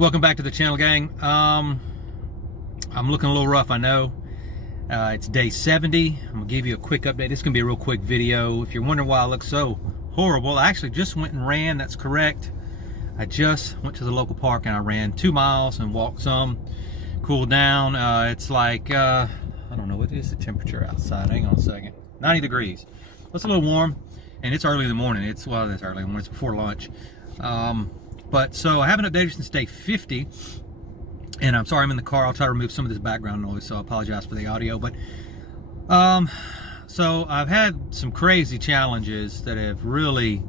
Welcome back to the channel, gang. I'm looking a little rough, I know. It's day 70. I'm gonna give you a quick update. This is gonna be a real quick video. If you're wondering why I look so horrible, I actually just went and ran. That's correct. I just went to the local park and I ran 2 miles and walked some, cooled down. It's like, I don't know, what is the temperature outside? Hang on a second. 90 degrees. It's a little warm, and it's early in the morning. It's early in the morning. It's before lunch. But so I haven't updated since day 50, and I'm sorry I'm in the car. I'll try to remove some of this background noise, so I apologize for the audio. But so I've had some crazy challenges that have really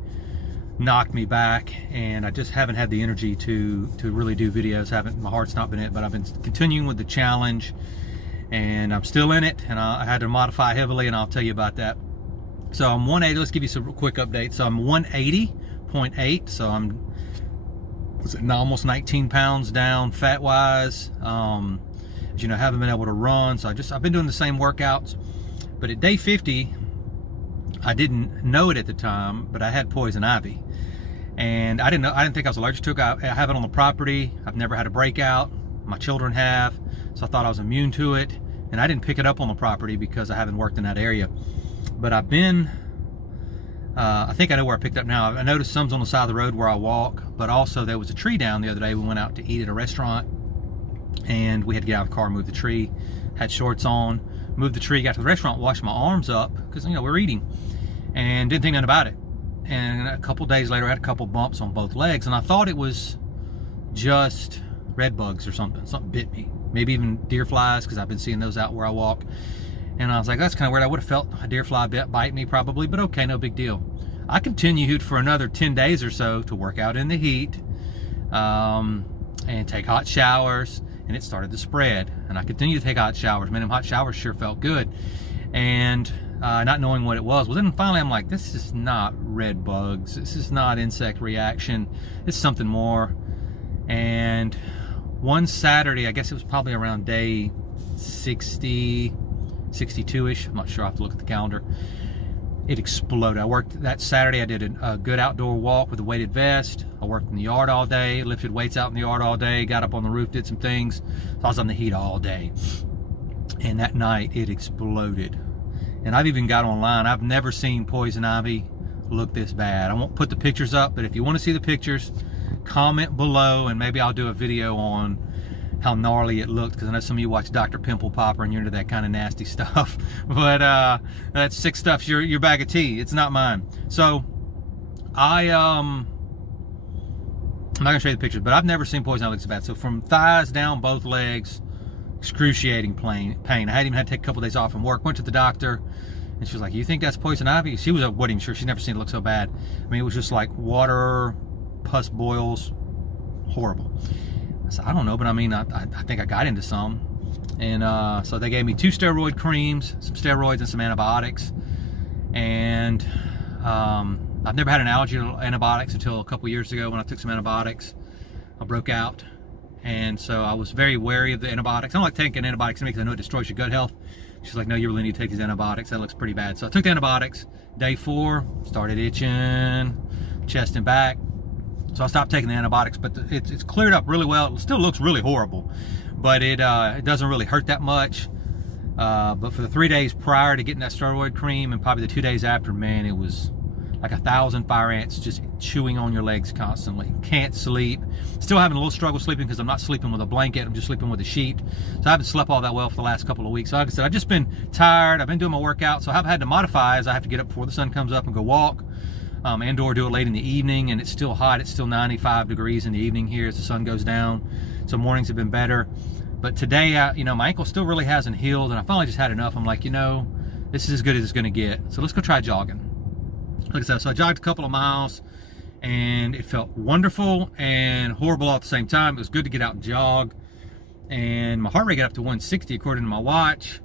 knocked me back, and I just haven't had the energy to really do videos. My heart's not been in it, but I've been continuing with the challenge, and I'm still in it, and I had to modify heavily, and I'll tell you about that. So I'm 180. Let's give you some quick updates. So I'm 180.8. So I'm almost 19 pounds down fat wise. As you know, I haven't been able to run, so I've been doing the same workouts. But at day 50, I didn't know it at the time, but I had poison ivy, and I didn't think I was allergic to it. I have it on the property. I've never had a breakout. My children have, so I thought I was immune to it, and I didn't pick it up on the property because I haven't worked in that area. But I've been, I think I know where I picked up now. I noticed some's on the side of the road where I walk, but also there was a tree down the other day. We went out to eat at a restaurant, and we had to get out of the car and move the tree. Had shorts on, moved the tree, got to the restaurant, washed my arms up, because, you know, we were eating, and didn't think nothing about it. And a couple days later, I had a couple bumps on both legs, and I thought it was just red bugs or something. Something bit me. Maybe even deer flies, because I've been seeing those out where I walk. And I was like, that's kind of weird. I would have felt a deer fly bite me probably, but okay, no big deal. I continued for another 10 days or so to work out in the heat and take hot showers, and it started to spread. And I continued to take hot showers. Man, them hot showers sure felt good. And not knowing what it was. Well, then finally I'm like, this is not red bugs. This is not insect reaction. It's something more. And one Saturday, I guess it was probably around day 60, 62-ish, I'm not sure, I have to look at the calendar, it exploded. I worked that Saturday. I did a good outdoor walk with a weighted vest. I worked in the yard all day, lifted weights out in the yard all day, got up on the roof, did some things. So I was on the heat all day, and that night it exploded. And I've even got online, I've never seen poison ivy look this bad. I won't put the pictures up, but if you want to see the pictures, comment below, and maybe I'll do a video on how gnarly it looked, because I know some of you watch Dr. Pimple Popper and you're into that kind of nasty stuff. But that sick stuff's your bag of tea. It's not mine. So I'm not gonna show you the pictures, but I've never seen poison ivy look so bad. So from thighs down both legs, excruciating pain. I hadn't even had to take a couple days off from work. Went to the doctor, and she was like, "You think that's poison ivy?" She wasn't even sure. She'd never seen it look so bad. I mean, it was just like water, pus boils, horrible. So I don't know, but I mean, I think I got into some. And so they gave me 2 steroid creams, some steroids and some antibiotics. And I've never had an allergy to antibiotics until a couple years ago when I took some antibiotics. I broke out. And so I was very wary of the antibiotics. I don't like taking antibiotics because I know it destroys your gut health. She's like, no, you really need to take these antibiotics. That looks pretty bad. So I took the antibiotics. Day 4, started itching, chest and back. So I stopped taking the antibiotics, but it's cleared up really well. It still looks really horrible, but it doesn't really hurt that much. But for the 3 days prior to getting that steroid cream, and probably the 2 days after, man, it was like 1,000 fire ants just chewing on your legs constantly. Can't sleep. Still having a little struggle sleeping because I'm not sleeping with a blanket. I'm just sleeping with a sheet. So I haven't slept all that well for the last couple of weeks. So like I said, I've just been tired. I've been doing my workout, so I've had to modify as I have to get up before the sun comes up and go walk. And/or do it late in the evening, and it's still hot. It's still 95 degrees in the evening here as the sun goes down. So mornings have been better. But today, you know, my ankle still really hasn't healed, and I finally just had enough. I'm like, you know, this is as good as it's going to get. So let's go try jogging. Like I said, so I jogged a couple of miles, and it felt wonderful and horrible all at the same time. It was good to get out and jog, and my heart rate got up to 160 according to my watch.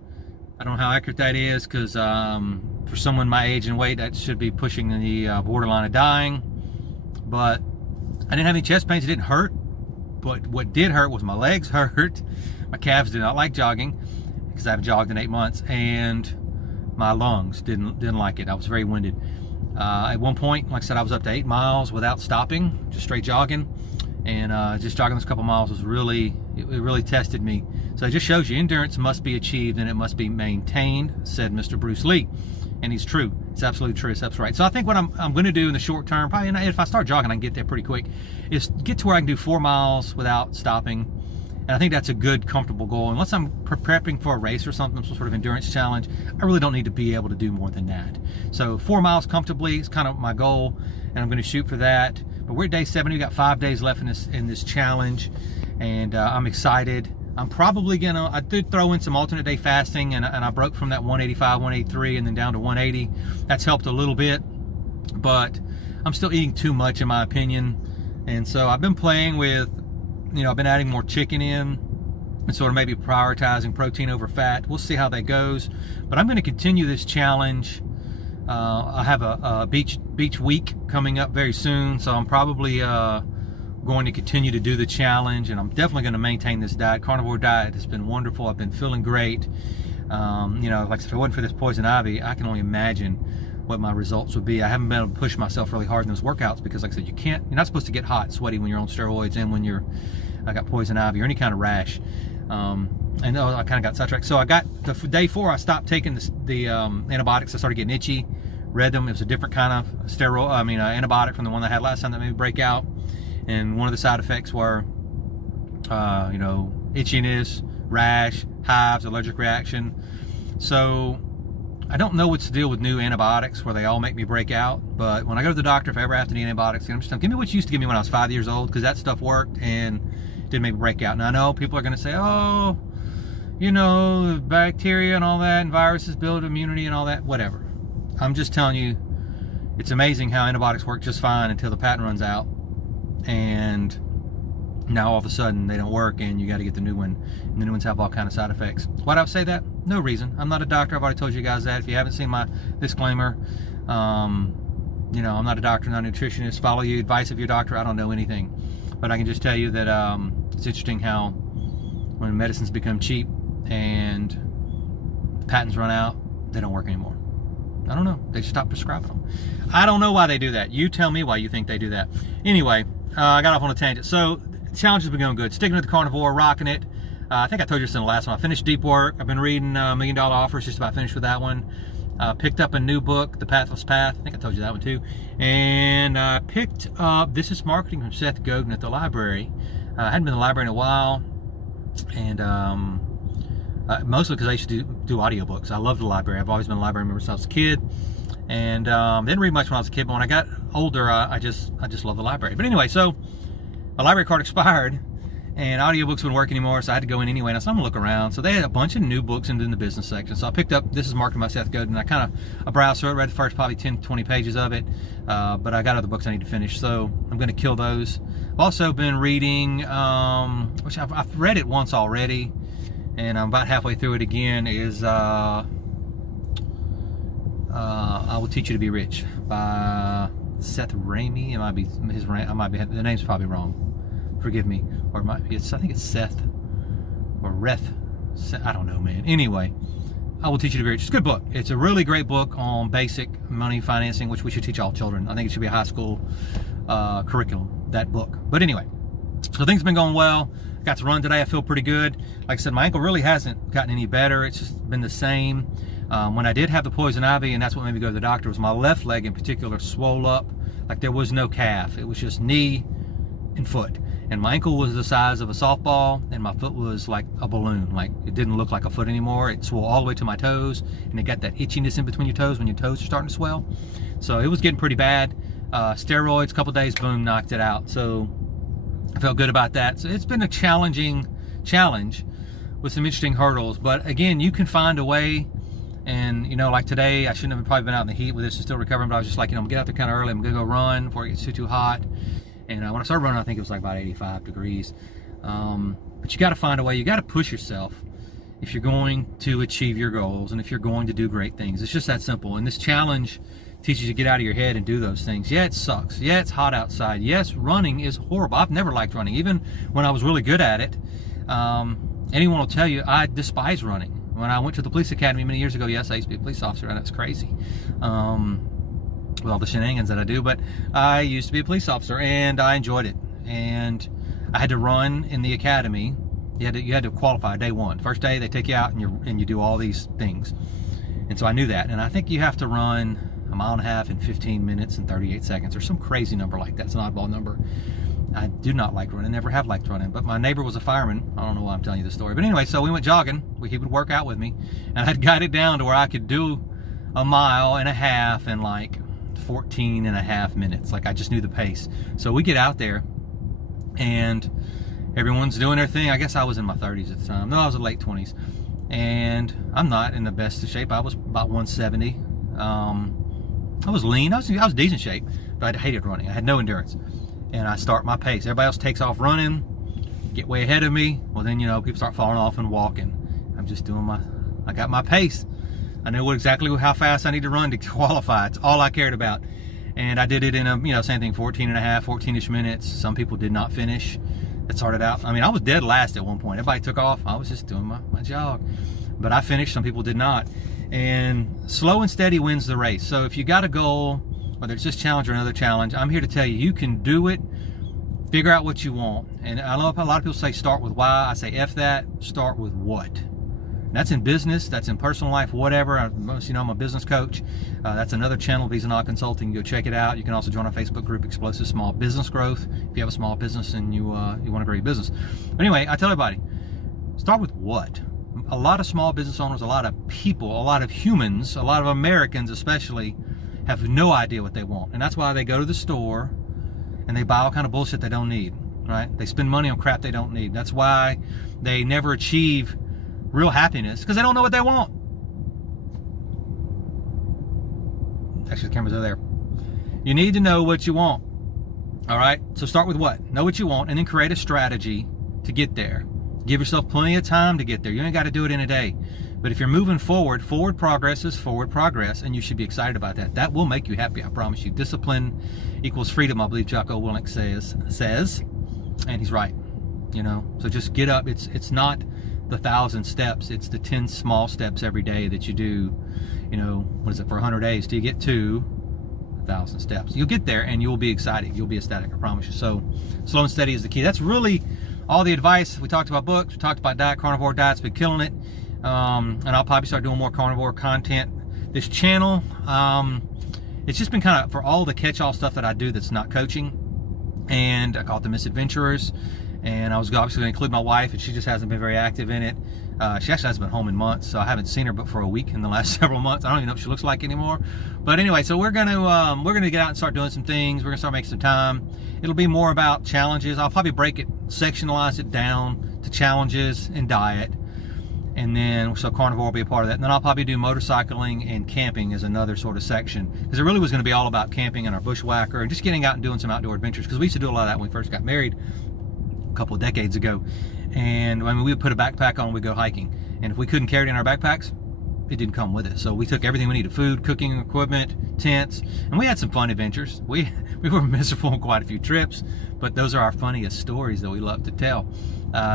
I don't know how accurate that is, because for someone my age and weight, that should be pushing the borderline of dying. But I didn't have any chest pains. It didn't hurt. But what did hurt was my legs hurt. My calves did not like jogging, because I haven't jogged in 8 months, and my lungs didn't like it. I was very winded. At one point, like I said, I was up to 8 miles without stopping, just straight jogging. and just jogging those couple miles was really, it really tested me. So it just shows you endurance must be achieved and it must be maintained, said Mr. Bruce Lee. And he's true. It's absolutely true. It's absolutely right. So I think what I'm going to do in the short term, probably, and if I start jogging, I can get there pretty quick, is get to where I can do 4 miles without stopping. And I think that's a good, comfortable goal. Unless I'm prepping for a race or something, some sort of endurance challenge, I really don't need to be able to do more than that. So 4 miles comfortably is kind of my goal, and I'm going to shoot for that. But we're at day 70. We got 5 days left in this challenge, and I'm excited. I'm probably gonna, I did throw in some alternate day fasting, and I broke from that 185, 183, and then down to 180. That's helped a little bit, but I'm still eating too much in my opinion. And so I've been playing with, you know, I've been adding more chicken in and sort of maybe prioritizing protein over fat. We'll see how that goes, but I'm gonna continue this challenge. I have a beach week coming up very soon, so I'm probably going to continue to do the challenge, and I'm definitely going to maintain this diet. Carnivore diet has been wonderful. I've been feeling great. You know, like if it wasn't for this poison ivy, I can only imagine what my results would be. I haven't been able to push myself really hard in those workouts because, like I said, you're not supposed to get hot, sweaty when you're on steroids and when I got poison ivy or any kind of rash. I know I kind of got sidetracked. So I got the day 4, I stopped taking the antibiotics. I started getting itchy. Read them. It was a different kind of antibiotic from the one I had last time that made me break out. And one of the side effects were, you know, itchiness, rash, hives, allergic reaction. So I don't know what's the deal with new antibiotics where they all make me break out. But when I go to the doctor, if I ever have to need antibiotics, I'm just telling them, give me what you used to give me when I was 5 years old, because that stuff worked and didn't make me break out. And I know people are going to say, oh, you know, bacteria and all that, and viruses build immunity and all that, whatever. I'm just telling you, it's amazing how antibiotics work just fine until the patent runs out. And now all of a sudden they don't work and you got to get the new one, and the new ones have all kind of side effects. Why do I say that? No reason. I'm not a doctor. I've already told you guys that. If you haven't seen my disclaimer, you know, I'm not a doctor, not a nutritionist. Follow the advice of your doctor. I don't know anything, but I can just tell you that it's interesting how when medicines become cheap and the patents run out, they don't work anymore. I don't know. They stop prescribing them. I don't know why they do that. You tell me why you think they do that. Anyway, I got off on a tangent. So the challenge has been going good. Sticking with the carnivore, rocking it. I think I told you this in the last one. I finished Deep Work. I've been reading $1 Million Offers, just about finished with that one. Picked up a new book, The Pathless Path. I think I told you that one too. And I picked up This Is Marketing from Seth Godin at the library. I hadn't been in the library in a while. And mostly because I used to do audiobooks. I love the library. I've always been a library member since I was a kid. And didn't read much when I was a kid, but when I got older, I just love the library. But anyway, so my library card expired, and audiobooks wouldn't work anymore, so I had to go in anyway. And so I'm gonna look around. So they had a bunch of new books in the business section. So I picked up This Is Marketing by Seth Godin. I browsed through it, read the first probably 10, 20 pages of it, but I got other books I need to finish, so I'm gonna kill those. I've also been reading, which I've read it once already, and I'm about halfway through it again, is I Will Teach You to Be Rich by Seth Ramey. It might be the name's probably wrong. Forgive me. Or it might be, I think it's Seth or Reth. I don't know, man. Anyway, I Will Teach You to Be Rich. It's a good book. It's a really great book on basic money financing, which we should teach all children. I think it should be a high school curriculum, that book. But anyway, so things have been going well. Got to run today. I feel pretty good. Like I said, my ankle really hasn't gotten any better. It's just been the same. When I did have the poison ivy, and that's what made me go to the doctor, was my left leg in particular swole up like there was no calf. It was just knee and foot. And my ankle was the size of a softball, and my foot was like a balloon. Like, it didn't look like a foot anymore. It swelled all the way to my toes, and it got that itchiness in between your toes when your toes are starting to swell. So it was getting pretty bad. Steroids, couple days, boom, knocked it out. So I felt good about that. So it's been a challenging challenge with some interesting hurdles. But again, you can find a way. And, you know, like today, I shouldn't have probably been out in the heat with this and still recovering, but I was just like, you know, I'm gonna get out there kind of early. I'm gonna go run before it gets too hot. And when I started running, I think it was like about 85 degrees. But you got to find a way. You got to push yourself if you're going to achieve your goals and if you're going to do great things. It's just that simple. And this challenge teaches you to get out of your head and do those things. Yeah, it sucks. Yeah, it's hot outside. Yes, running is horrible. I've never liked running, even when I was really good at it. Anyone will tell you I despise running. When I went to the police academy many years ago, yes, I used to be a police officer, and that's crazy. With all the shenanigans that I do, but I used to be a police officer, and I enjoyed it. And I had to run in the academy. You had to qualify day one. First day they take you out and you do all these things. And so I knew that. And I think you have to run a mile and a half in 15 minutes and 38 seconds or some crazy number like that. It's an oddball number. I do not like running, never have liked running, but my neighbor was a fireman. I don't know why I'm telling you this story. But anyway, so we went jogging. He would work out with me, and I'd got it down to where I could do a mile and a half in like 14 and a half minutes. Like I just knew the pace. So we get out there and everyone's doing their thing. I guess I was in my 30s at the time. No, I was in late 20s. And I'm not in the best of shape. I was about 170. I was lean. I was decent shape, but I hated running. I had no endurance. And I start my pace. Everybody else takes off running, get way ahead of me. Well, then, you know, people start falling off and walking. I'm just doing I got my pace. I knew exactly how fast I need to run to qualify. It's all I cared about. And I did it in same thing, 14 and a half, 14-ish minutes. Some people did not finish. It started out, I mean, I was dead last at one point. Everybody took off. I was just doing my jog. But I finished, some people did not. And slow and steady wins the race. So if you got a goal, whether it's this challenge or another challenge, I'm here to tell you, you can do it. Figure out what you want. And I know a lot of people say start with why. I say F that, start with what. That's in business, that's in personal life, whatever. Most, I'm a business coach. That's another channel, Visa Knot Consulting. Go check it out. You can also join our Facebook group, Explosive Small Business Growth, if you have a small business and you want to grow your business. But anyway, I tell everybody, start with what. A lot of small business owners, a lot of people, a lot of humans, a lot of Americans especially, have no idea what they want. And that's why they go to the store and they buy all kind of bullshit they don't need, right? They spend money on crap they don't need. That's why they never achieve real happiness, because they don't know what they want. Actually, the camera's over there. You need to know what you want. All right, so start with what? Know what you want, and then create a strategy to get there. Give yourself plenty of time to get there. You ain't got to do it in a day. But if you're moving forward, forward progress is forward progress, and you should be excited about that. That will make you happy, I promise you. Discipline equals freedom, I believe Jocko Willink says, and he's right. So just get up. It's not the 1,000 steps, it's the 10 small steps every day that you do. What is it, for 100 days till you get to 1,000 steps. You'll get there and you'll be excited. You'll be ecstatic, I promise you. So slow and steady is the key. That's really all the advice. We talked about books, we talked about diet. Carnivore diet's been killing it. And I'll probably start doing more carnivore content. This channel, it's just been kind of for all the catch-all stuff that I do that's not coaching. And I call it the Misadventurers. And I was obviously going to include my wife, and she just hasn't been very active in it. She actually hasn't been home in months, so I haven't seen her but for a week in the last several months. I don't even know what she looks like anymore. But anyway, so we're gonna get out and start doing some things. We're gonna start making some time. It'll be more about challenges. I'll probably sectionalize it down to challenges and diet. And then, so carnivore will be a part of that. And then I'll probably do motorcycling and camping as another sort of section. Because it really was going to be all about camping and our bushwhacker and just getting out and doing some outdoor adventures. Because we used to do a lot of that when we first got married a couple of decades ago. And I mean, we would put a backpack on, we'd go hiking. And if we couldn't carry it in our backpacks, it didn't come with it. So we took everything we needed: food, cooking equipment, tents. And we had some fun adventures. We were miserable on quite a few trips, but those are our funniest stories that we love to tell.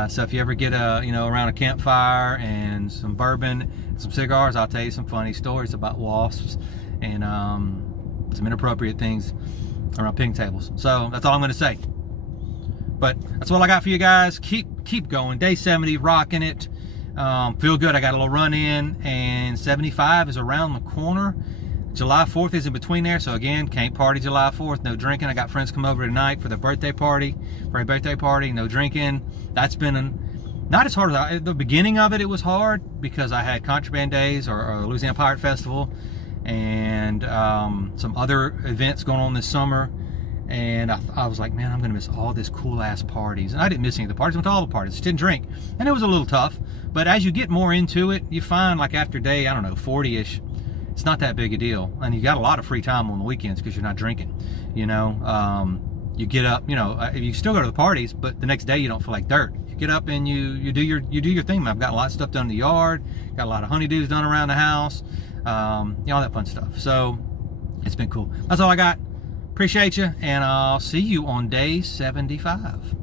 So if you ever get around a campfire and some bourbon and some cigars, I'll tell you some funny stories about wasps and some inappropriate things around picnic tables. So that's all I'm going to say. But that's all I got for you guys. Keep going. Day 70, rocking it. Feel good. I got a little run in, and 75 is around the corner. July 4th is in between there, so again, can't party July 4th, no drinking. I got friends come over tonight for a birthday party, no drinking. That's been not as hard as at the beginning of it. It was hard because I had Contraband Days or Louisiana Pirate Festival and some other events going on this summer. And I was like, man, I'm gonna miss all this cool ass parties. And I didn't miss any of the parties. I went to all the parties, just didn't drink. And it was a little tough, but as you get more into it, you find like after day, 40-ish, it's not that big a deal. And you got a lot of free time on the weekends because you're not drinking. You get up, you still go to the parties, but the next day you don't feel like dirt. You get up and you do your thing. I've got a lot of stuff done in the yard, got a lot of honeydews done around the house, all that fun stuff. So it's been cool. That's all I got. Appreciate you, and I'll see you on day 75.